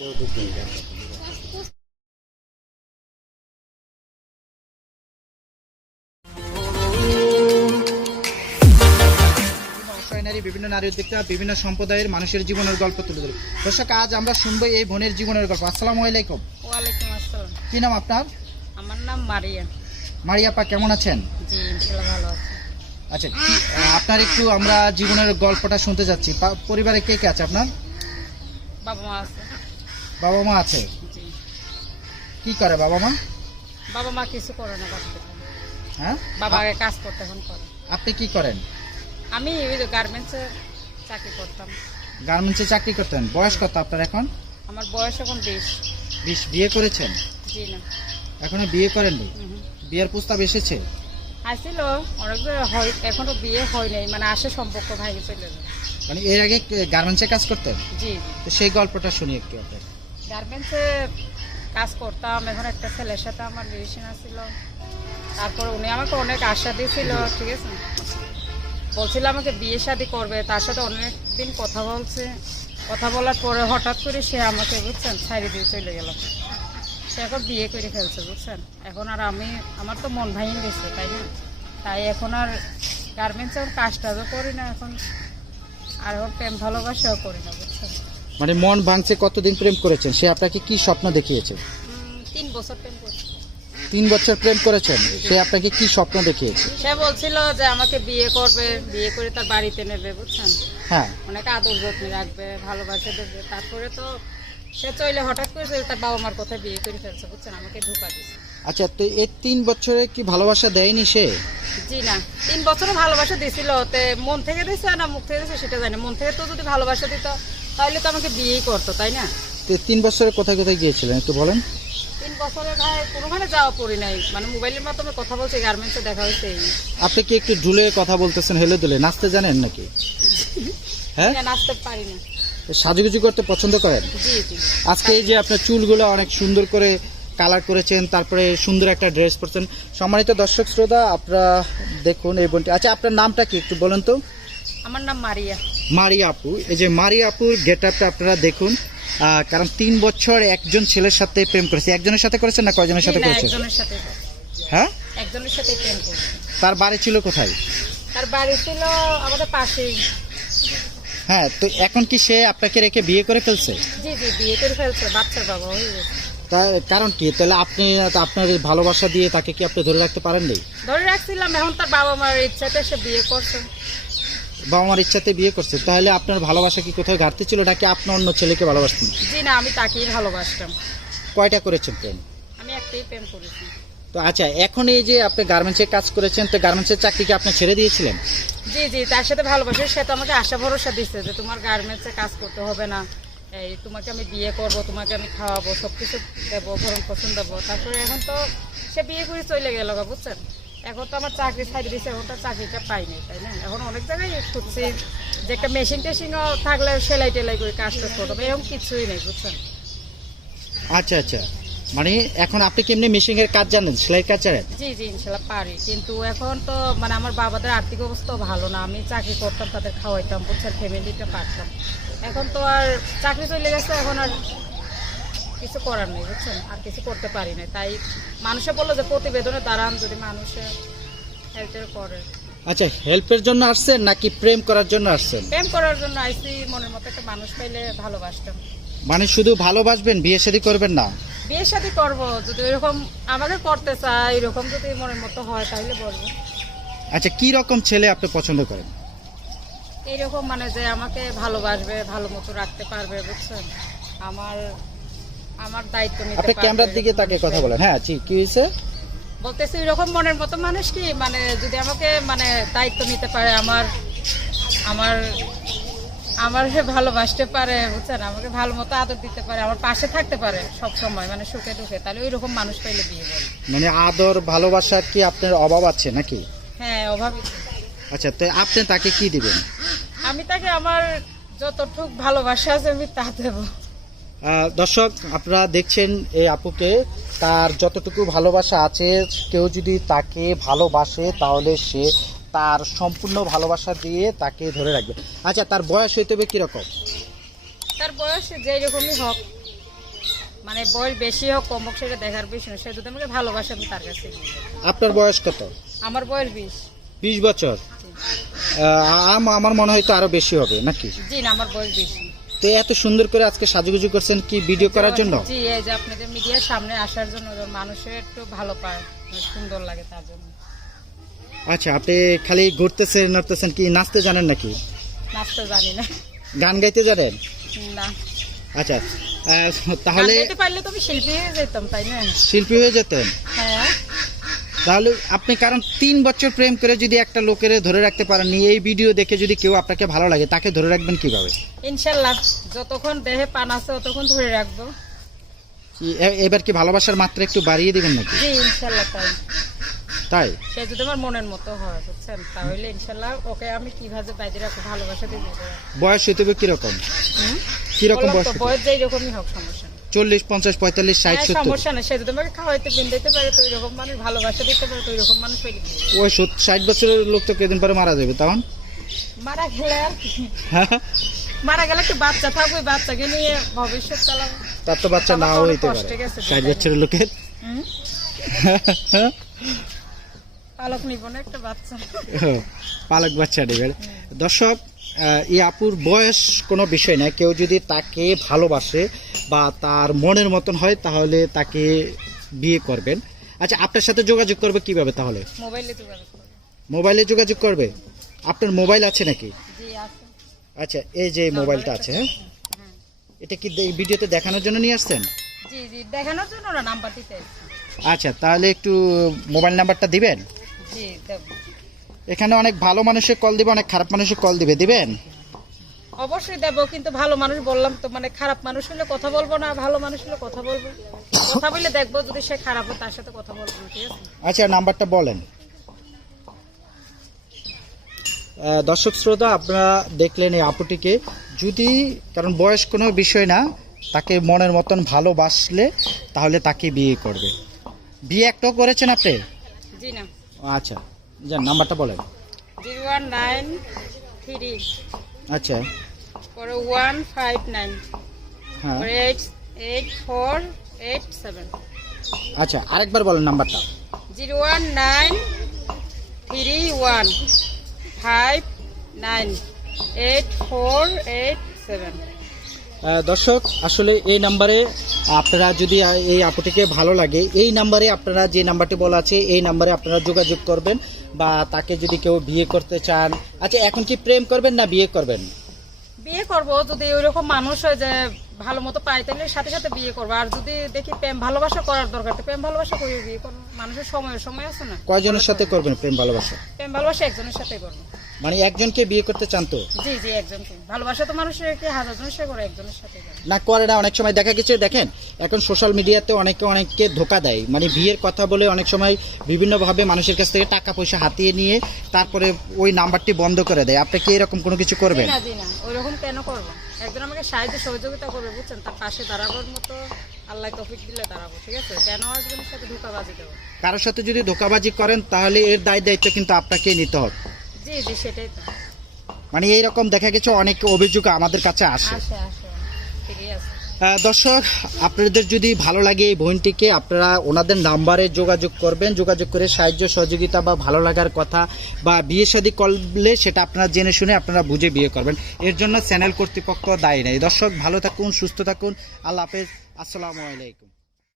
বিভিন্ন নারী উদ্যোক্তা বিভিন্ন সম্প্রদায়ের মানুষের জীবনের গল্প তুলে ধরে দর্শক আজ আমরা শুনব এই বোনের জীবনের গল্প। আসসালামু আলাইকুম। ওয়ালাইকুম আসসালাম। কি নাম আপনার? আমার নাম মারিয়া। মারিয়াপা কেমন আছেন? জি ইনশাল্লাহ ভালো আছি। আচ্ছা আপনার একটু আমরা জীবনের গল্পটা শুনতে যাচ্ছি। পরিবারে কে কে আছে আপনার? বাবা মা আছে। বাবা মা আছে? কি করে বাবা মা? বাবা মা কিছু করে না হ্যাঁ? বাবা আগে কাজ করতে এখন করে। আপনি কি করেন? আমি ওই যে গার্মেন্টসে চাকরি করতাম। গার্মেন্টসে চাকরি করতেন। বয়স কত আপনার এখন? আমার বয়স এখন বিশ। বিশ। বিয়ে করেছেন? জি না। এখনও বিয়ে করেননি। বিয়ের প্রস্তাব এসেছে? আসছিল অনেকবার হয় এখনও বিয়ে হয় নাই। মানে আসে সম্পর্ক ভাঙে চলে যায়। মানে এর আগে গার্মেন্টসে কাজ করতেন? জি জি। তো সেই গল্পটা শুনি একটু আপনার। গার্মেন্টসে কাজ করতাম, এখন একটা ছেলের সাথে আমার রিলেশন আছিল তারপর উনি আমাকে অনেক আশা দিয়েছিল, ঠিক আছে? বলছিল আমাকে বিয়ে শাদি করবে, তার সাথে অনেক দিন কথা বলছে। কথা বলার পরে হঠাৎ করে সে আমাকে, বুঝছেন ছাড়ি দিয়ে চলে গেল। সে এখন বিয়ে করে ফেলছে, বুঝছেন? এখন আর আমি, আমার তো মন ভাঙিয়ে গেছে, তাই না? তাই এখন আর গার্মেন্টসে এখন কাজ টাজও করি না, এখন আর এখন প্রেম ভালোবাসাও করি না, বুঝছেন? মানে মন ভাঙছে কতদিন প্রেম করেছেন? সে আপনাকে কি স্বপ্ন দেখিয়েছে? তিন বছর প্রেম করছি। তিন বছর প্রেম করেছেন? সে আপনাকে কি স্বপ্ন দেখিয়েছে? সে বলছিল যে আমাকে বিয়ে করবে বিয়ে করে তার বাড়িতে নেবে বুঝছেন? হ্যাঁ। অনেক আদর যত্ন রাখবে ভালোবাসা দেবে। তারপরে তো সে চলে হঠাৎ করে তার বাবা মার কথা বিয়ে করে ফেলছে বুঝছেন? আমাকে ঢুকা দিচ্ছে আচ্ছা তো এই তিন বছরে কি ভালোবাসা দেয়নি সে? জি না। তিন বছরও ভালোবাসা দিছিল তে মন থেকে দিছে না মুখ থেকে দিছে সেটা জানি। মন থেকে তো যদি ভালোবাসা দিত তাহলে তো আমাকে বিয়েই করতো তাই না? তো তিন বছরে কোথায় কোথায় গিয়েছিলেন একটু বলেন? তিন বছরে ভাই কোনোখানে যাওয়া পড়ি নাই। মানে মোবাইলের মাধ্যমে কথা বলছে গার্মেন্টসে দেখা হয়েছে। আপনি কি একটু ঢুলে কথা বলতেছেন হেলে দুলে? নাচতে জানেন নাকি? হ্যাঁ? না, নাচতে পারি না। সাজুগুজু করতে পছন্দ করেন? জি জি। আজকে এই যে আপনার চুলগুলো অনেক সুন্দর করে কালার করেছেন তারপরে সুন্দর একটা ড্রেস পরছেন। সম্মানিত দর্শক শ্রোতা আপনারা দেখুন এই বোনটি। আচ্ছা আপনার নামটা কি একটু বলেন তো? আমার নাম মারিয়া। মারিয়া আপু এই যে মারিয়া আপুর গেট আপটা আপনারা দেখুন কারণ তিন বছর একজন ছেলের সাথে প্রেম করেছে। একজনের সাথে করেছেন না কয়জনের সাথে করেছেন সাথে হ্যাঁ? একজনের সাথে প্রেম করছি। তার বাড়ি ছিল কোথায়? তার বাড়ি ছিল আমাদের পাশেই হ্যাঁ তো এখন কি সে আপনাকে রেখে বিয়ে করে ফেলছে? জি জি বিয়ে করে ফেলছে বাচ্চার বাবা তার কারণ কি? তাহলে আপনি আপনার ভালোবাসা দিয়ে তাকে কি আপনি ধরে রাখতে পারেননি? ধরে রাখছিলাম এখন তার বাবা মার ইচ্ছাতে সে বিয়ে করছে। বাবা মার ইচ্ছাতে বিয়ে করছে তাহলে আপনার ভালোবাসা কি কোথাও ঘাটতি ছিল নাকি আপনি অন্য ছেলেকে ভালোবাসতেন? জি না আমি তাকেই ভালোবাসতাম। কয়টা করেছেন প্রেম? আমি একটাই প্রেম করেছি। তো আচ্ছা এখন এই যে আপনি গার্মেন্টসে কাজ করেছেন তো গার্মেন্টসের চাকরি কি আপনি ছেড়ে দিয়েছিলেন? জি জি তার সাথে ভালোবাসে সে তো আমাকে আশা ভরসা দিচ্ছে যে তোমার গার্মেন্টসে কাজ করতে হবে না। এই তোমাকে আমি বিয়ে করব তোমাকে আমি খাওয়াবো সব কিছু দেবো ভরণ পোষণ দেবো। তারপরে এখন তো সে বিয়ে করে চলে গেল বুঝছেন? এখন তো আমার চাকরি ছাড়ি দিয়েছে এখন তো চাকরিটা পাইনি তাই না? এখন অনেক জায়গায় খুঁজছি যে একটা মেশিন টেশিনও থাকলে সেলাই টেলাই করে কাজটা করতে হবে এরকম কিছুই নেই বুঝছেন? আচ্ছা আচ্ছা। মানে এখন আপনি কেমনি মেশিনের কাজ জানেন? সেলাই কাজ জানেন? জি জি ইনশাল্লাহ পারি। কিন্তু এখন তো মানে আমার বাবাদের আর্থিক অবস্থা ভালো না। আমি চাকরি করতাম তাদের খাওয়াইতাম বুঝছেন? ফ্যামিলিটা পারতাম। এখন তো আর চাকরি চলে গেছে এখন আর কিছু করার নেই বুঝছেন? আর কিছু করতে পারি না তাই মানুষে বলল যে প্রতিবেদনে দাঁড়ান যদি মানুষে হেল্পের করে। আচ্ছা হেল্পের জন্য আসছেন নাকি প্রেম করার জন্য আসছেন? প্রেম করার জন্য আইসি মনের মতো একটা মানুষ পাইলে ভালোবাসতাম। মানে শুধু ভালোবাসবেন বিয়ে শাদী করবেন না? বিয়ে শাদি করব যদি এরকম আমাকে করতে চাই এরকম যদি মনের মতো হয় তাহলে বলব। আচ্ছা কি রকম ছেলে আপনি পছন্দ করেন? এইরকম মানে যে আমাকে ভালোবাসবে ভালো মতো রাখতে পারবে বুঝছেন? আমার আমার দায়িত্ব নিতে আপনি ক্যামেরার দিকে তাকে কথা বলেন। হ্যাঁ জি কি হয়েছে? বলতেছি এরকম মনের মতো মানুষ কি? মানে যদি আমাকে মানে দায়িত্ব নিতে পারে আমার আমার আমার ভালোবাসতে পারে বুঝছেন? আমাকে ভালো মতো আদর দিতে পারে আমার পাশে থাকতে পারে সব সময় মানে সুখে দুঃখে তাহলে ওই রকম মানুষ পাইলে বিয়ে মানে আদর ভালোবাসার কি আপনার অভাব আছে নাকি? হ্যাঁ অভাবী আচ্ছা তো আপনি তাকে কি দিবেন? আমি তাকে আমার যতটুক ভালোবাসা আছে আমি তা দেবো। দর্শক আপনারা দেখছেন এই আপুকে। তার যতটুকু ভালোবাসা আছে কেউ যদি তাকে ভালোবাসে তাহলে সে তার সম্পূর্ণ ভালোবাসা দিয়ে তাকে ধরে রাখবে। আচ্ছা তার বয়স হইতে হবে কীরকম? তার বয়স যেই রকমই হোক মানে বয়স বেশি হোক কম হোক সেটা দেখার বিষয় সে যদি আমাকে ভালোবাসে আমি তার কাছে আপনার বয়স কত? আমার বয়স বিশ। বিশ বছর। আম- আমার মনে হয় তো আরও বেশি হবে নাকি? জি না আমার বয়স বেশি। তো এত সুন্দর করে আজকে সাজুগুজু করছেন কি ভিডিও করার জন্য? জি এই যে আপনাদের মিডিয়ার সামনে আসার জন্য মানুষের একটু ভালো পায় মানে সুন্দর লাগে তার জন্য। আচ্ছা আপনি খালি ঘুরতেছেন নড়তেছেন কি নাচতে জানেন নাকি? নাচতে জানি না। গান গাইতে জানেন? না। আচ্ছা তাহলে পারলে তো আমি শিল্পী হয়ে যেতাম তাই না? শিল্পী হয়ে যেতেন? হ্যাঁ। তাহলে আপনি কারণ তিন বছর প্রেম করে যদি একটা লোকের ধরে রাখতে পারেননি এই ভিডিও দেখে যদি কেউ আপনাকে ভালো লাগে তাকে ধরে রাখবেন কীভাবে? ইনশাল্লাহ যতক্ষণ দেহে পান আছে ততক্ষণ ধরে রাখব। এবার কি ভালোবাসার মাত্রা একটু বাড়িয়ে দিবেন নাকি? জি ইনশাল্লাহ তাই। তাই? সে যদি আমার মনের মতো হয় বুঝছেন? তাহলে ইনশাল্লাহ ওকে আমি কীভাবে বাইরে রাখব ভালোবাসা দিব। বয়স হইতে হবে কীরকম? কীরকম বয়স? বয়স যেই রকমই হোক সমস্যা চল্লিশ পঞ্চাশ পঁয়তাল্লিশ ষাট হ্যাঁ, সত্তর। সমস্যা নেই সে যদি আমাকে খাওয়াইতে বিন্দাইতে পারে তো ওই মানুষ ভালোবাসা দিতে পারে তো ওই মানুষ পেলে ওই ষাট বছরের লোক তো কদিন পরে মারা যাবে তখন? মারা গেলে আর হ্যাঁ? মারা গেলে বাচ্চা থাকবে বাচ্চাকে নিয়ে ভবিষ্যৎ চালাবো। তার তো বাচ্চা নাও হইতে পারে। ষাট বছরের লোকের? পালক নিব না একটা বাচ্চা। পালক বাচ্চা নেবেন দর্শক এই আপুর বয়স কোনো বিষয় না কেউ যদি তাকে ভালোবাসে বা তার মনের মতন হয় তাহলে তাকে বিয়ে করবেন। আচ্ছা আপনার সাথে যোগাযোগ করবে কীভাবে তাহলে? মোবাইলে তো ব্যবহার মোবাইলে যোগাযোগ করবে? আপনার মোবাইল আছে নাকি? আচ্ছা এই যে মোবাইলটা আছে হ্যাঁ? হ্যাঁ। এটা কি ভিডিওতে দেখানোর জন্য নিয়ে আসছেন? জি জি দেখানোর জন্য না নাম্বার দিতে আচ্ছা তাহলে একটু মোবাইল নাম্বারটা দিবেন? জি এখানে অনেক ভালো মানুষের কল দিবে অনেক খারাপ মানুষের কল দিবে দিবেন? অবশ্যই দেব কিন্তু ভালো মানুষ বললাম তো মানে খারাপ মানুষ হলে কথা বলব না ভালো মানুষ হলে কথা বলব। কথা বলে দেখব যদি সে খারাপ হয় তার সাথে কথা বলব ঠিক আছে? আচ্ছা নাম্বারটা বলেন। দর্শক শ্রোতা আপনারা দেখলেন এই আপুটিকে। যদি কারণ বয়স কোনো বিষয় না তাকে মনের মতন ভালোবাসলে তাহলে তাকে বিয়ে করবে। বিয়ে একটাও করেছেন আপনি? জি না। আচ্ছা যান নাম্বারটা বলেন। Zero one nine three. আচ্ছা। পরে ওয়ান ফাইভ নাইন পরে eight eight four eight seven আচ্ছা আরেকবার বলেন নাম্বারটা। Zero one nine three one five nine eight four eight seven দর্শক আসলে এই নাম্বারে আপনারা যদি এই আপুটিকে ভালো লাগে এই নাম্বারে আপনারা যে নাম্বারটি বলা আছে এই নাম্বারে আপনারা যোগাযোগ করবেন বা তাকে যদি কেউ বিয়ে করতে চান। আচ্ছা এখন কি প্রেম করবেন না বিয়ে করবেন? বিয়ে করব যদি ওইরকম মানুষ হয় যে ভালো মতো পাই তাহলে সাথে সাথে বিয়ে করব। আর যদি দেখি প্রেম ভালোবাসা করার দরকার তো প্রেম ভালোবাসা করে বিয়ে করব মানুষের সময় সময় আছে না? কয়জনের সাথে করবেন প্রেম ভালোবাসা? প্রেম ভালোবাসা একজনের সাথে করব। মানে একজনকে বিয়ে করতে চান তো? জি জি একজনকে। ভালোবাসা তো মানুষের কি হাজার জনের সাথে করে একজনের সাথে না করে না অনেক সময় দেখা গেছে দেখেন এখন সোশ্যাল মিডিয়াতে অনেকে অনেককে ধোকা দেয়। মানে বিয়ের কথা বলে অনেক সময় বিভিন্নভাবে মানুষের কাছ থেকে টাকা পয়সা হাতিয়ে নিয়ে তারপরে ওই নাম্বারটি বন্ধ করে দেয়। আপনি কি এরকম কোনো কিছু করবেন? না জি না ওইরকম কেন করব? একজন আমাকে সাহায্য সহযোগিতা করবে বুঝছেন? তার পাশে দাঁড়াবার মতো আল্লাহ তফিক দিলে দাঁড়াবো ঠিক আছে? কেন একজনের সাথে ধোকাবাজি দেবো কারোর সাথে যদি ধোকাবাজি করেন তাহলে এর দায় দায়িত্ব কিন্তু আপনাকেই নিতে হবে। জি জি সেটাই তো। মানে এইরকম দেখা গেছে অনেক অভিযোগ আমাদের কাছে আসে। আসে আসে ঠিকই আছে। দর্শক আপনাদের যদি ভালো লাগে এই বোনটিকে আপনারা ওনাদের নাম্বারে যোগাযোগ করবেন যোগাযোগ করে সাহায্য সহযোগিতা বা ভালো লাগার কথা বা বিয়ে শাদী করলে সেটা আপনারা জেনে শুনে আপনারা বুঝে বিয়ে করবেন। এর জন্য চ্যানেল কর্তৃপক্ষ দায়ী নেই। দর্শক ভালো থাকুন সুস্থ থাকুন। আল্লাহ হাফেজ। আসসালামু আলাইকুম।